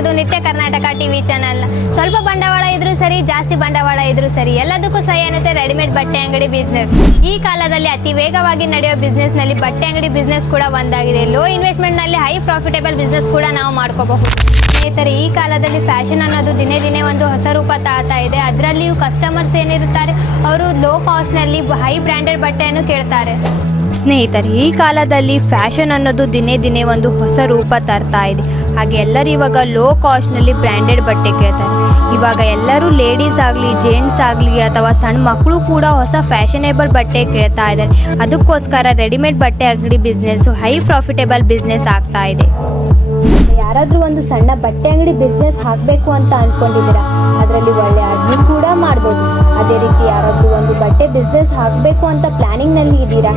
ಇರೋದು ನಿತ್ಯ Karnataka TV channel. ಸ್ವಲ್ಪ ಬಂಡವಾಳ ಇದ್ರೂ ಸರಿ, ಜಾಸ್ತಿ ಬಂಡವಾಳ ಇದ್ರೂ ಸರಿ. ಎಲ್ಲದಕ್ಕೂ ಸಹ ಏನತ್ತೆ ರೆಡಿಮೇಡ್ ಬಟ್ಟೆ ಅಂಗಡಿ ಬಿಸ್ನೆಸ್ ಈ ಕಾಲದಲ್ಲಿ ಅತಿ ವೇಗವಾಗಿ ನಡೆಯೋ ಬಿಸ್ನೆಸ್ನಲ್ಲಿ ಬಟ್ಟೆ ಅಂಗಡಿ ಬಿಸ್ನೆಸ್ ಕೂಡ ಒಂದಾಗಿದೆ. ಲೋ ಇನ್ವೆಸ್ಟ್ಮೆಂಟ್ನಲ್ಲಿ ಹೈ ಪ್ರಾಫಿಟೇಬಲ್ ಬಿಸ್ನೆಸ್ ಕೂಡ ನಾವು ಮಾಡ್ಕೋಬಹುದು. ಸ್ನೇಹಿತರೆ, ಈ ಕಾಲದಲ್ಲಿ ಫ್ಯಾಷನ್ ಅನ್ನೋದು ದಿನೇ ದಿನೇ ಒಂದು ಹೊಸ ರೂಪ ತಾಳ್ತಾ ಇದೆ. ಅದರಲ್ಲಿಯೂ ಕಸ್ಟಮರ್ಸ್ ಏನಿರುತ್ತಾರೆ, ಅವರು ಲೋ ಕಾಸ್ಟ್ನಲ್ಲಿ ಹೈ ಬ್ರ್ಯಾಂಡೆಡ್ ಬಟ್ಟೆಯನ್ನು ಕೇಳ್ತಾರೆ. ಸ್ನೇಹಿತರೆ, ಈ ಕಾಲದಲ್ಲಿ ಫ್ಯಾಷನ್ ಅನ್ನೋದು ದಿನೇ ದಿನೇ ಒಂದು ಹೊಸ ರೂಪ ತರ್ತಾ ಇದೆ. ಹಾಗೆ ಎಲ್ಲರೂ ಇವಾಗ ಲೋ ಕಾಸ್ಟ್ನಲ್ಲಿ ಬ್ರ್ಯಾಂಡೆಡ್ ಬಟ್ಟೆ ಕೇಳ್ತಾರೆ. ಇವಾಗ ಎಲ್ಲರೂ ಲೇಡೀಸ್ ಆಗಲಿ ಜೆಂಟ್ಸ್ ಆಗಲಿ ಅಥವಾ ಸಣ್ಣ ಮಕ್ಕಳು ಕೂಡ ಹೊಸ ಫ್ಯಾಷನೇಬಲ್ ಬಟ್ಟೆ ಕೇಳ್ತಾ ಇದ್ದಾರೆ. ಅದಕ್ಕೋಸ್ಕರ ರೆಡಿಮೇಡ್ ಬಟ್ಟೆ ಅಂಗಡಿ ಬಿಸ್ನೆಸ್ಸು ಹೈ ಪ್ರಾಫಿಟೇಬಲ್ ಬಿಸ್ನೆಸ್ ಆಗ್ತಾ ಇದೆ. ಯಾರಾದ್ರೂ ಒಂದು ಸಣ್ಣ ಬಟ್ಟೆ ಅಂಗಡಿ ಬಿಸ್ನೆಸ್ ಹಾಕಬೇಕು ಅಂತ ಅನ್ಕೊಂಡಿದ್ದೀರಾ? ಅದರಲ್ಲಿ ಒಳ್ಳೆ ಅರ್ನಿಂಗ್ ಕೂಡ ಮಾಡ್ಬೋದು. ಅದೇ ರೀತಿ ಯಾರಾದರೂ ಒಂದು ಬಟ್ಟೆ ಬಿಸ್ನೆಸ್ ಹಾಕಬೇಕು ಅಂತ ಪ್ಲ್ಯಾನಿಂಗ್ನಲ್ಲಿ ಇದ್ದೀರಾ?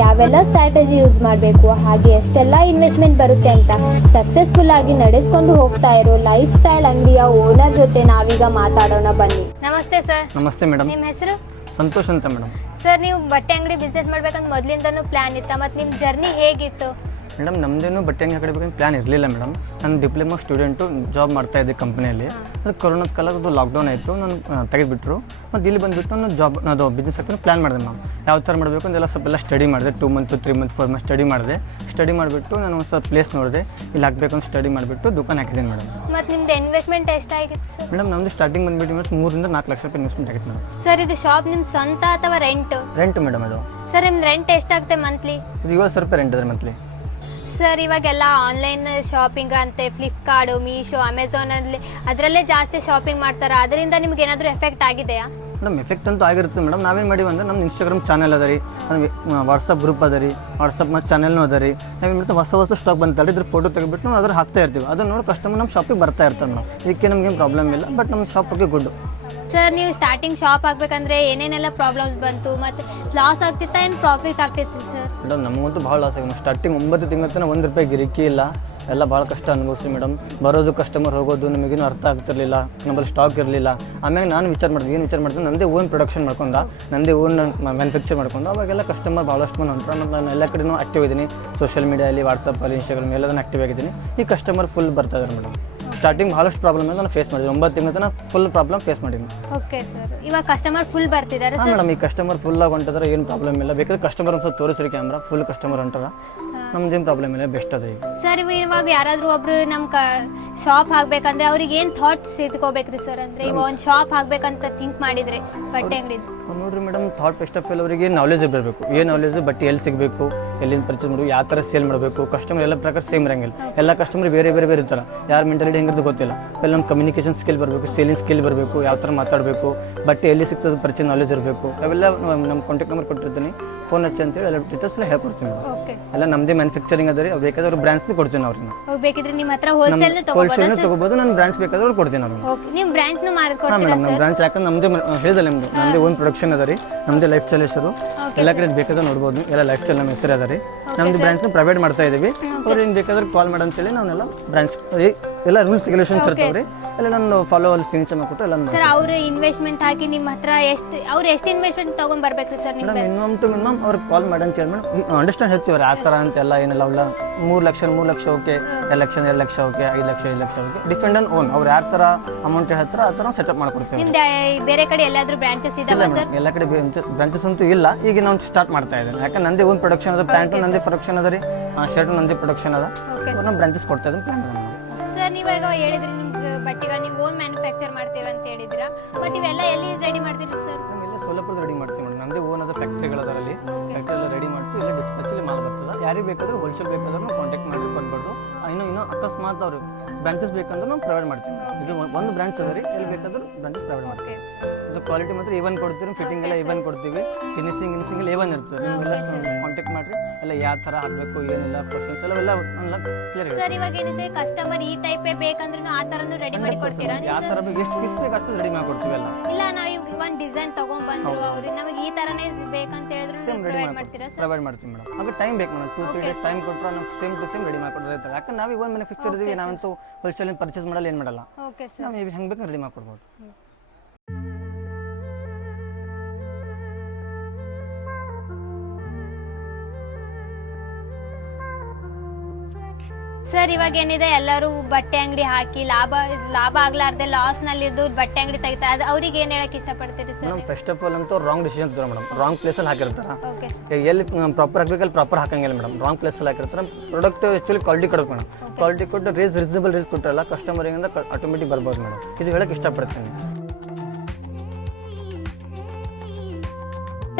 ಯಾವೆಲ್ಲ ಸ್ಟ್ರಾಟಜಿ ಯೂಸ್ ಮಾಡಬೇಕು? ಹಾಗೆ ಎಷ್ಟೆಲ್ಲ ಇನ್ವೆಸ್ಟ್ಮೆಂಟ್ ಬರುತ್ತೆ ಅಂತ ಸಕ್ಸಸ್ಫುಲ್ ಆಗಿ ನಡೆಸ್ಕೊಂಡು ಹೋಗ್ತಾ ಇರೋ ಲೈಫ್ ಸ್ಟೈಲ್ ಅಂಗಡಿಯ ಓನರ್ ಜೊತೆ ನಾವೀಗ ಮಾತಾಡೋಣ ಬನ್ನಿ. ನಮಸ್ತೆ ಸರ್. ನಮಸ್ತೆ ಮೇಡಮ್. ನಿಮ್ಮ ಹೆಸರು? ಸಂತೋಷ್ ಅಂತ ಮೇಡಮ್. ಸರ್ ನೀವು ಬಟ್ಟೆ ಅಂಗಡಿ ಬಿಸ್ನೆಸ್ ಮಾಡ್ಬೇಕಂತ ಮೊದಲಿಂದನೂ ಪ್ಲಾನ್ ಇತ್ತ? ಮತ್ತೆ ನಿಮ್ಮ ಜರ್ನಿ ಹೇಗಿತ್ತು? ಮೇಡಮ್ ನಮ್ಮದೇನು ಬಟ್ಟೆ ಅಂಗಡಿ ಹಾಕಬೇಕಂತ ಪ್ಲ್ಯಾನ್ ಇರಲಿಲ್ಲ ಮೇಡಮ್. ನಾನು ಡಿಪ್ಲೊಮಾ ಸ್ಟೂಡೆಂಟು ಜಾಬ್ ಮಾಡ್ತಾ ಇದ್ದೆ ಕಂಪ್ನಿಯಲ್ಲಿ ಅದು ಕೊರೋನಾದ ಕಾಲ ಅದು ಲಾಕ್ಡೌನ್ ಆಯಿತು ನಾನು ತೆಗೆದುಬಿಟ್ರು. ಮತ್ತು ಇಲ್ಲಿ ಬಂದುಬಿಟ್ಟು ನಾನು ಜಾಬ್ ಅದು ಬಿಸ್ನೆಸ್ ಹಾಕಿದ್ರು ಪ್ಲ್ಯಾನ್ ಮಾಡಿದೆ ಮ್ಯಾಮ್ ಯಾವ ಥರ ಮಾಡಬೇಕು ಅಂತೆಲ್ಲ ಸ್ವಲ್ಪ ಎಲ್ಲ ಸ್ಟಡಿ ಮಾಡಿದೆ. Two month three month four month study ಮಾಡಿದೆ. ಸ್ಟಡಿ ಮಾಡಿಬಿಟ್ಟು ನಾನು ಒಂದು ಸ್ವಲ್ಪ ಪ್ಲೇಸ್ ನೋಡಿದೆ. ಇಲ್ಲಿ ಹಾಕಬೇಕು ಅಂತ ಸ್ಟಡಿ ಮಾಡಿಬಿಟ್ಟು ದುಕಾನ್ ಹಾಕಿದ್ದೀನಿ ಮೇಡಮ್. ಮತ್ತು ನಿಮ್ದು ಇನ್ವೆಸ್ಟ್ಮೆಂಟ್ ಎಷ್ಟಾಗಿತ್ತು ಮೇಡಮ್ ನಮ್ಮದು ಸ್ಟಾರ್ಟಿಂಗ್ ಬಂದುಬಿಟ್ಟು ಮೇಡಮ್ ಮೂರಿಂದ ನಾಲ್ಕು ಲಕ್ಷ ರೂಪಾಯಿ ಇನ್ವೆಸ್ಟ್ಮೆಂಟ್ ಆಗಿತ್ತು ಮೇಡಮ್. ಸರ್ ಇದು ಶಾಪ್ ನಿಮ್ಮ ಸ್ವಂತ ಅಥವಾ ರೆಂಟ್ ರೆಂಟ್ ಮೇಡಮ್ ಅದು. ಸರ್ ನಿಮ್ದು ರೆಂಟ್ ಎಷ್ಟಾಗುತ್ತೆ ಮಂತ್ಲಿ ಇದು ಏಳು ಸಾವಿರ ರೂಪಾಯಿ ರೆಂಟ್ ಇದೆ ಮಂತ್ಲಿ ಸರ್, ಇವಾಗೆಲ್ಲ ಆನ್ಲೈನ್ ಶಾಪಿಂಗ್ ಅಂತೆ ಫ್ಲಿಪ್ಕಾರ್ಟ್ ಮೀಶೋ ಅಮೆಝಾನಲ್ಲಿ ಅದರಲ್ಲೇ ಜಾಸ್ತಿ ಶಾಪಿಂಗ್ ಮಾಡ್ತಾರೆ? ಅದರಿಂದ ನಿಮ್ಗೆ ಏನಾದರೂ ಎಫೆಕ್ಟ್ ಆಗಿದೆಯಾ? ಮೇಡಮ್ ಎಫೆಕ್ಟ್ ಅಂತೂ ಆಗಿರುತ್ತೆ ಮೇಡಮ್. ನಾವೇನು ಮಾಡೀವಿ ಅಂದ್ರೆ ನಮ್ಮ ಇನ್ಸ್ಟಾಗ್ರಾಮ್ ಚಾನಲ್ ಅದ ರೀ. ವಾಟ್ಸಪ್ ಗ್ರೂಪ್ ಅದ ರೀ. ವಾಟ್ಸಪ್ ಮತ್ತು ಚಾನಲ್ನೂ ಅದ ರೀ. ನಾವೇನು ಮಾಡ್ತೀವಿ, ಹೊಸ ಹೊಸ ಸ್ಟಾಕ್ ಬಂತಲ್ಲ ಇದ್ರ ಫೋಟೋ ತೆಗೆದ್ಬಿಟ್ಟು ನಾವು ಅದ್ರ ಹಾಕ್ತಾ ಇರ್ತೀವಿ. ಅದನ್ನ ನೋಡಿ ಕಸ್ಟಮರ್ ನಮ್ಮ ಶಾಪಿಗೆ ಬರ್ತಾ ಇರ್ತಾರೆ ನಾವು ಇದಕ್ಕೆ ನಮ್ಗೇನು ಪ್ರಾಬ್ಲಮ್ ಇಲ್ಲ ಬಟ್ ನಮ್ಮ ಶಾಪ್ ಬಗ್ಗೆ ಗುಡ್ ಸರ್, ನೀವು ಸ್ಟಾರ್ಟಿಂಗ್ ಶಾಪ್ ಹಾಕ್ಬೇಕಂದ್ರೆ ಏನೇನೆಲ್ಲ ಪ್ರಾಬ್ಲಮ್ಸ್ ಬಂತು? ಮತ್ತು ಲಾಸ್ ಆಗ್ತಿತ್ತಾ ಏನು ಪ್ರಾಫಿಟ್ ಆಗ್ತಿತ್ತು ಸರ್? ಮೇಡಮ್, ನಮಗಂತೂ ಭಾಳ ಲಾಸ್ ಆಗಿದೆ. ಸ್ಟಾರ್ಟಿಂಗ್ ಒಂಬತ್ತು ತಿಂಗಳ ತನಕ ಒಂದು ರೂಪಾಯಿ ಗಿರಿಕಿ ಇಲ್ಲ. ಎಲ್ಲ ಭಾಳ ಕಷ್ಟ ಅನುಭವಿಸಿ ಮೇಡಮ್. ಬರೋದು ಕಸ್ಟಮರ್ ಹೋಗೋದು ನಮಗೇನು ಅರ್ಥ ಆಗ್ತಿರ್ಲಿಲ್ಲ. ನಮ್ಮಲ್ಲಿ ಸ್ಟಾಕ್ ಇರಲಿಲ್ಲ. ಆಮೇಲೆ ನಾನು ವಿಚಾರ ಮಾಡಿದೆ, ಏನು ವಿಚಾರ ಮಾಡಿದೆ, ನಂದೇ ಓನ್ ಪ್ರೊಡಕ್ಷನ್ ಮಾಡ್ಕೊಂಡ, ನಂದೇ ಓನ್ ಮ್ಯಾನುಫ್ಯಾಕ್ಚರ್ ಮಾಡ್ಕೊಂಡು, ಅವಾಗೆಲ್ಲ ಕಸ್ಟಮರ್ ಭಾಳಷ್ಟು ಮಂದಿ ಹೊಂಟ್ರ. ನಾನು ಎಲ್ಲ ಕಡೆನೂ ಆಕ್ಟಿವ್ ಇದ್ದೀನಿ. ಸೋಷಿಯಲ್ ಮೀಡಿಯಲ್ಲಿ ವಾಟ್ಸಪ್ಪಲ್ಲಿ ಇನ್ಸ್ಟಾಗ್ರಾಮ್ ಎಲ್ಲದನ್ನು ಆಕ್ಟಿವ್ ಆಗಿದ್ದೀನಿ. ಈ ಕಸ್ಟಮರ್ ಫುಲ್ ಬರ್ತಾ ಇದ್ದಾರೆ ಮೇಡಮ್. ಸ್ಟಾರ್ಟಿಂಗ್ ಬಹಳಷ್ಟು ಪ್ರಾಬ್ಲಮ್ ನಾನು ಫೇಸ್ ಮಾಡಿದೆ ಒಂಬತ್ತು ತಿಂಗಳ ತನಕ ಫುಲ್ ಪ್ರಾಬ್ಲಮ್ ಫೇಸ್ ಮಾಡಿದ್ದೀನಿ. ಓಕೆ ಸರ್ ಇವಾಗ ಕಸ್ಟಮರ್ ಫುಲ್ ಬರ್ತಿದ್ದಾರೆ ಹಾಂ ಸರ್ ಮೇಡಮ್ ಈ ಕಸ್ಟಮರ್ ಫುಲ್ ಆಗಿ ಹೊಂಟಿದ್ರೆ ಏನು ಪ್ರಾಬ್ಲಮ್ ಇಲ್ಲ. ಬೇಕಾದ್ರೆ ಕಸ್ಟಮರ್ ಅಂತ ತೋರಿಸ್ರಿ ಕ್ಯಾಮ್ರಾ ಫುಲ್ ಕಸ್ಟಮರ್ ಹೊಂಟಾರ. ನಮ್ದೇನು ಪ್ರಾಬ್ಲಮ್ ಇಲ್ಲ. ಬೆಸ್ಟ್ ಅದ ಈಗ. ಸರ್ ಇವ- ಇವಾಗ ಯಾರಾದರೂ ಒಬ್ರು ನಮ್ಮ ಕ ಶಾಪ್ ಹಾಕ್ಬೇಕಂದ್ರೆ ಅವ್ರಿಗೆ ಏನು ಥಾಟ್ಸ್ ಇಟ್ಕೋಬೇಕ್ರಿ ಸರ್ ಅಂದ್ರೆ ಈಗ ಒಂದು ಶಾಪ್ ಹಾಕ್ಬೇಕಂತ ಥಿಂಕ್ ಮಾಡಿದ್ರೆ ಬಟ್ಟೆ ಅವ್ರು ನೋಡ್ರಿ madam thought first of all ಅವರಿಗೆ ನಾಲೆಜ್ ಬರಬೇಕು ಏನು ನಾಲೆಜ್ ಬಟ್ಟೆ ಎಲ್ಲಿ ಸಿಗಬೇಕು ಎಲ್ಲಿಂದ ಪರ್ಚೇಸ್ ಮಾಡಬೇಕು ಯಾವ ಥರ ಸೇಲ್ ಮಾಡಬೇಕು ಕಸ್ಟಮರ್ ಎಲ್ಲ ಪ್ರಕಾರ ಸೇಮ್ ಇರಂಗಿಲ್ಲ. ಎಲ್ಲ ಕಸ್ಟಮರ್ ಬೇರೆ ಬೇರೆ ಬೇರೆ ಇರ್ತಾರೆ. ಯಾರ ಮೆಂಟಾಲಿಟಿ ಹೆಂಗಿರೋದು ಗೊತ್ತಿಲ್ಲ. ಎಲ್ಲ ನಮ್ಮ ಕಮ್ಯುನಿಕೇಷನ್ ಸ್ಕಿಲ್ ಬರಬೇಕು ಸೇಲಿಂಗ್ ಸ್ಕಿಲ್ ಬರಬೇಕು ಯಾವ ಥರ ಮಾತಾಡಬೇಕು ಬಟ್ಟೆ ಎಲ್ಲಿ ಸಿಗ್ತದೆ ಪರ್ಚೇಸ್ ನಾಲೆಜ್ ಇರಬೇಕು. ಅವೆಲ್ಲ ನಮ್ಮ ಕಾಂಟ್ಯಾಕ್ಟ್ ನಂಬರ್ ಕೊಟ್ಟಿರ್ತೀನಿ. ಫೋನ್ ಹಚ್ಚಿ ಅಂತೇಳಿ ಎಲ್ಲ ಡೀಟೇಲ್ಸ್ ಎಲ್ಲ ಹೇಳ್ಕೊಡ್ತೀನಿ ಎಲ್ಲ ನಮ್ಮದೇ ಮ್ಯಾನುಫ್ಯಾಕ್ಚರಿಂಗ್ ಅದ ರೀ. ಅವ್ರು ಬೇಕಾದ್ರೆ ಬ್ರಾಂಚ್ ಕೊಡ್ತೀನಿ ಅವ್ರನ್ನ ಹೋಗ್ಬೇಕಿದ್ರೆ ನಿಮ್ಮ ಹತ್ರ ಹೋಲ್ಸೇಲ್ ಹೋಲ್ಸೇಲ್ ತಗೋಬಹುದು ನಾನು ಬ್ರಾಂಚ್ ಬೇಕಾದ್ರೆ ಅವ್ರು ಕೊಡ್ತೀನಿ ಅವ್ರಿಗೆ. ಓಕೆ ನೀವು ಬ್ರಾಂಚ್ನು ಹಾಂ ಮಾಡ್ಕೊಡ್ತೀರಾ ಮೇಡಮ್ ನಮ್ಮ ಬ್ರಾಂಚ್ ಯಾಕಂದ್ರೆ ನಮ್ಮದೇ ಹೇಳಿದಲ್ಲ ನಿಮ್ಮದು ನಮ್ಮದೇ ಓನ್ ಪ್ರೊಡಕ್ಷನ್ ಅದ ರೀ. ನಮ್ದು ಲೈಫ್ ಸ್ಟೈಲ್ ಹೆಸರು ಎಲ್ಲ ಕಡೆ ಬೇಕಾದ್ರೆ ನೋಡ್ಬೋದು ಎಲ್ಲ ಲೈಫ್ ಸ್ಟೈಲ್ ನಮ್ಮ ಹೆಸರು ಅದರಿ ನಮ್ದು ಬ್ರಾಂಚ್ ಬ್ರಾಂಚ್ನ ಪ್ರೊವೈಡ್ ಮಾಡ್ತಾ ಇದೀವಿ ಅವ್ರು ಏನು ಬೇಕಾದ್ರೆ ಕಾಲ್ ಮಾಡಿ ಅಂತೇಳಿ ನಾವೆಲ್ಲ ಬ್ರಾಂಚ್ ಎಲ್ಲ ರೂಲ್ಸ್ ರೆಗ್ಯುಲೇಷನ್ಸ್ ಇರ್ತಾವೆ ರೀ. ಎಲ್ಲ ನಾನು ಫಾಲೋ ಅಲ್ಲಿ ಸಿಗ್ನೇಚರ್ ಮಾಡ್ಕೊಟ್ಟು ಎಲ್ಲ ಸರ್ ಅವರು ಇನ್ವೆಸ್ಟ್ಮೆಂಟ್ ಹಾಕಿ ನಿಮ್ಮ ಹತ್ರ ಎಷ್ಟು ಅವ್ರು ಎಷ್ಟು ಇನ್ವೆಸ್ಟ್ಮೆಂಟ್ ತಗೊಂಡ್ ಬರ್ಬೇಕು ಸರ್ ನಿಮ್ಗೆ? ಮಿನಿಮಮ್ ಟು ಮಿನಿಮಮ್ ಅವ್ರಿಗೆ ಕಾಲ್ ಮಾಡಿ ಅಂತ ಹೇಳಿ ಮೇಡಮ್ ಅಂಡರ್ಸ್ಟ್ಯಾಂಡ್ ಹೇಳ್ತೀವಿ ಆ ಥರ ಅಂತೆಲ್ಲ ಏನಿಲ್ಲ ಅವೆಲ್ಲ ಮೂರು ಲಕ್ಷ ಮೂರು ಲಕ್ಷ ಓಕೆ ಎರಡು ಲಕ್ಷ ಎರಡು ಲಕ್ಷ ಓಕೆ ಐದು ಲಕ್ಷ ಐದು lakh okay depend on own ಅವ್ರು ಯಾವ ತರ ಅಮೌಂಟ್ ಹತ್ರ ಆ ಥರ ಸೆಟಪ್ ಮಾಡ್ಕೊಡ್ತೀವಿ ನಿಮ್ದು ಬೇರೆ ಕಡೆ ಎಲ್ಲಾದ್ರೂ ಬ್ರಾಂಚಸ್ ಇದಾವೆ ಸರ್ ಎಲ್ಲ ಕಡೆ ಬ್ರಾಂಚಸ್ ಅಂತೂ ಇಲ್ಲ. ಈಗ ನಾವು ಸ್ಟಾರ್ಟ್ ಮಾಡ್ತಾ ಇದ್ದೇನೆ. ಯಾಕಂದ್ರೆ ನಂದೇ ಒಂದು ಪ್ರೊಡಕ್ಷನ್ ಅದ ಪ್ಯಾಂಟು ನಂದೇ ಪ್ರೊಡಕ್ಷನ್ ಅದ ರೀ. ಶರ್ಟು ನಂದೇ ಪ್ರೊಡಕ್ಷನ್ ಅದ. ನಾವು ಬ್ರಾಂಚಸ್ ಕೊಡ್ತಾ ಇದ್ದೀನಿ ಪ್ಲಾನ್ ಅದ ಸರ್ ನೀವು ಈಗ ಹೇಳಿದ್ರಿ ನಿಮ್ಗೆ ಬಟ್ಟೆಗಳು ನೀವು ಓನ್ ಮ್ಯಾನುಫ್ಯಾಕ್ಚರ್ ಮಾಡ್ತೀರಾ ಅಂತ ಹೇಳಿದ್ರಾ ಬಟ್ ಇವೆಲ್ಲ ಎಲ್ಲಿ ರೆಡಿ ಮಾಡ್ತೀರಿ ಸರ್ ಸೋಲಾಪುರದ ರೆಡಿ ಮಾಡ್ತೀವಿ ಮೇಡಮ್. ನಮ್ಮದೇ ಓನ್ ಅದ ಫ್ಯಾಕ್ಟ್ರಿಗಳು ಅದರಲ್ಲಿ ಫ್ಯಾಕ್ಟ್ರಿ ಯಾರಿಗೆ ಬೇಕಾದರೂ ಹೋಲ್ಸೇಲ್ ಬೇಕಾದ್ರೂ ಕಾಂಟ್ಯಾಕ್ಟ್ ಮಾಡಿ ಕೊಟ್ಬಿಡ್ದು ಇನ್ನು ಇನ್ನೂ ಅಕಸ್ಮಾತ್ ಅವರು ಬ್ರಾಂಚಸ್ ಬೇಕಂದ್ರೆ ನಾವು ಪ್ರೊವೈಡ್ ಮಾಡ್ತೀವಿ. ಇದು ಒಂದು ಬ್ರಾಂಚ್ ಅದ ರೀ ಎಲ್ಲಿ ಬೇಕಾದ್ರೂ ಬ್ರಾಂಚಸ್ ಪ್ರೊವೈಡ್ ಮಾಡ್ತೀವಿ. ಇದು ಕ್ವಾಲಿಟಿ ಮಾತ್ರ ಇವನ್ ಕೊಡ್ತೀವಿ ಫಿಟ್ಟಿಂಗ್ ಎಲ್ಲ ಇವನ್ ಕೊಡ್ತೀವಿ. ಫಿನಿಶಿಂಗ್ ಇನ್ಸಿಂಗ್ ಎಲ್ಲ ಇವನ್ ಇರ್ತದೆ. ನಿಮ್ಗೆಲ್ಲ ಕಾಂಟ್ಯಾಕ್ಟ್ ಮಾಡಿರಿ. ಎಲ್ಲ ಯಾವ ಥರ ಹಾಕಬೇಕು ಏನೆಲ್ಲ ಕ್ವಶನ್ಸ್ ಎಲ್ಲ ಎಲ್ಲ ಎಲ್ಲ ಕ್ಲಿಯರ್ ಸರ್ ಇವಾಗ ಏನಿದೆ ಕಸ್ಟಮರ್ ಈ ಟೈಪೇ ಬೇಕಂದ್ರೆ ಆ ಥರನೂ ರೆಡಿ ಮಾಡಿ ಕೊಡ್ತೀರಾ ಯಾವ ಥರ ಬೇಕು ಎಷ್ಟು ಪೀಸ್ ಬೇಕು ಅಷ್ಟು ರೆಡಿ ಮಾಡ್ಕೊಡ್ತೀವಿ ಎಲ್ಲ. ಇಲ್ಲ ನಾವು ಒಂದು ಡಿಸೈನ್ ತಗೊಂಡ್ ಬಂದ್ರು ಅವ್ರು ನಮಗೆ ಈ ತರನೇ ಬೇಕಂತ ಹೇಳಿದ್ರು ಸೇಮ್ ರೆಡಿ ಪ್ರೊವೈಡ್ ಮಾಡ್ತೀರಾ ಸರ್ ಪ್ರೊವೈಡ್ ಮಾಡ್ತೀವಿ ಮೇಡಮ್. ಆಗ ಟೈಮ್ ಬೇಕು madam. Two three days time ಕೊಟ್ಟರೆ ನಾವು ಸೇಮ್ ಟು ಸೇಮ್ ರೆಡಿ ಮಾಡ್ಕೊಡ್ತಾರೆ ಇರ್ತಾರೆ ಯಾಕಂದ್ರೆ ನಾವು ಇವನ್ ಮ್ಯಾನುಫ್ಯಾಕ್ಚರ್ ಇದೀವಿ ನಾವಂತೂ ಹೋಲ್ಸೇಲ್ ಪರ್ಚೇಸ್ ಮಾಡಲ್ಲ ಏನು ಮಾಡಲ್ಲ. ಓಕೆ ಸರ್ ನಾವು ಹೆಂಗೆ ಬೇಕು ರೆಡಿ ಮಾಡ್ಕೊಡ್ಬೋದು. ಸರ್ ಇವಾಗ ಏನಿದೆ? ಎಲ್ಲರೂ ಬಟ್ಟೆ ಅಂಗಡಿ ಹಾಕಿ ಲಾಭ ಲಾಭ ಆಗ್ಲಾರ್ದೆ ಲಾಸ್ನಲ್ಲಿ ಇದ್ದು ಬಟ್ಟೆ ಅಂಗಡಿ ತೆಗಿತಾರೆ. ಅದು ಅವ್ರಿಗೆ ಏನ್ ಹೇಳಕ್ ಇಷ್ಟಪಡ್ತೀರಿ sir? Madam first of all ಅಂತೂ ರಾಂಗ್ ಡಿಸಿಷನ್ ತಗೋ ಮೇಡಮ್ ರಾಂಗ್ ಪ್ಲೇಸಲ್ಲಿ ಹಾಕಿರ್ತಾರೆ. ಓಕೆ ಈಗ ಎಲ್ಲಿ ಪ್ರಾಪರ್ ಹಾಕ್ಬೇಕಲ್ಲಿ ಪ್ರಾಪರ್ ಹಾಕಂಗಿಲ್ಲ ಮೇಡಮ್ ರಾಂಗ್ ಪ್ಲೇಸ್ ಅಲ್ಲಿ ಹಾಕಿರ್ತಾರೆ. ಪ್ರಾಡಕ್ಟ್ ಆ್ಯಕ್ಚುಲಿ ಕ್ವಾಲಿಟಿ ಕೊಡಬೇಕು ಮೇಡಮ್ ಕ್ವಾಲಿಟಿ ಕೊಟ್ಟು ರೇಸ್ ರೀಸನಬಲ್ ರೇಸ್ ಕೊಟ್ಟರಲ್ಲ ಕಸ್ಟಮರಿಂದ ಆಟೋಮೆಟಿಕ್ ಬರ್ಬೋದು ಮೇಡಮ್ ಇದು ಹೇಳಕ್ಕೆ ಇಷ್ಟಪಡ್ತೀನಿ.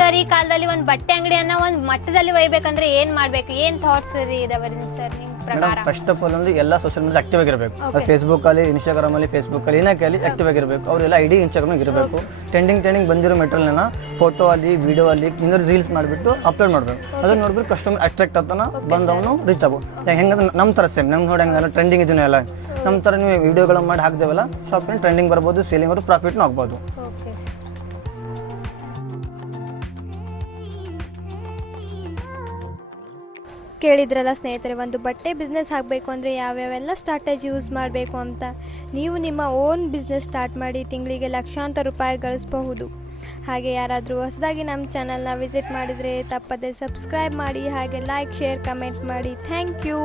ಸರ್ ಈ ಕಾಲದಲ್ಲಿ ಒಂದು ಬಟ್ಟೆ ಅಂಗಡಿಯನ್ನ ಒಂದು ಮಟ್ಟದಲ್ಲಿ ಒಯ್ಬೇಕಂದ್ರೆ ಏನ್ ಮಾಡ್ಬೇಕು? ಏನ್ ಥಾಟ್ಸ್ ಇದಾವೆ ಸರ್ ನಿಮ್ ಪ್ರಕಾರ? ಫಸ್ಟ್ ಆಫ್ ಆಲ್ ಅಂದ್ರೆ ಎಲ್ಲ ಸೋಷಿಯಲ್ ಮೀಡಿಯಾ ಆಕ್ಟಿವ್ ಆಗಿರಬೇಕು. ಫೇಸ್ಬುಕ್ ಅಲ್ಲಿ ಇನ್ಸ್ಟಾಗ್ರಾಮ್ ಅಲ್ಲಿ ಫೇಸ್ಬುಕ್ ಅಲ್ಲಿ ಏನಕ್ಕೆ ಅಲ್ಲಿ ಆಕ್ಟಿವ್ ಆಗಿರಬೇಕು. ಅವರೆಲ್ಲ ಐಡಿ ಇನ್ಸ್ಟಾಗ್ರಾಮ್ ಇರಬೇಕು. ಟ್ರೆಂಡಿಂಗ್ ಟ್ರೆಂಡಿಂಗ್ ಬಂದಿರೋ ಮೆಟೀರಿಯಲ್ನ ಫೋಟೋ ಅಲ್ಲಿ ವಿಡಿಯೋ ಅಲ್ಲಿ ಇನ್ನೊಂದು ರೀಲ್ಸ್ ಮಾಡಿಬಿಟ್ಟು ಅಪ್ಲೋಡ್ ಮಾಡಬೇಕು. ಅದನ್ನ ನೋಡ್ಬಿಟ್ಟು ಕಸ್ಟಮರ್ ಅಟ್ರಾಕ್ಟ್ ಆಗ್ತಾನ ಬಂದವನು ರೀಚ್ ಆಗು ಹೆಂಗಂದ್ರೆ ನಮ್ಮ ಥರ ಸೇಮ್ ನಮ್ಗೆ ನೋಡಿ ಟ್ರೆಂಡಿಂಗ್ ಇದನ್ನ ಎಲ್ಲ ನಮ್ಮ ಥರ ನೀವು ವಿಡಿಯೋಗಳನ್ನ ಮಾಡಿ ಹಾಕ್ದೇವಲ್ಲ ಶಾಪಿಂಗ್ ಟ್ರೆಂಡಿಂಗ್ ಬರ್ಬೋದು ಸೇಲಿಂಗ್ ಅವರು ಪ್ರಾಫಿಟ್ನೂ ಆಗ್ಬೋದು. ಕೇಳಿದ್ರಲ್ಲ ಸ್ನೇಹಿತರೆ, ಒಂದು ಬಟ್ಟೆ ಬಿಸ್ನೆಸ್ ಆಗಬೇಕು ಅಂದರೆ ಯಾವ್ಯಾವೆಲ್ಲ ಸ್ಟ್ರಾಟಜಿ ಯೂಸ್ ಮಾಡಬೇಕು ಅಂತ ನೀವು ನಿಮ್ಮ ಓನ್ ಬಿಸ್ನೆಸ್ ಸ್ಟಾರ್ಟ್ ಮಾಡಿ ತಿಂಗಳಿಗೆ ಲಕ್ಷಾಂತರ ರೂಪಾಯಿ ಗಳಿಸಬಹುದು. ಹಾಗೆ ಯಾರಾದರೂ ಹೊಸದಾಗಿ ನಮ್ಮ ಚಾನಲ್ನ ವಿಸಿಟ್ ಮಾಡಿದರೆ ತಪ್ಪದೆ ಸಬ್ಸ್ಕ್ರೈಬ್ ಮಾಡಿ, ಹಾಗೆ ಲೈಕ್ ಶೇರ್ ಕಮೆಂಟ್ ಮಾಡಿ. Thank you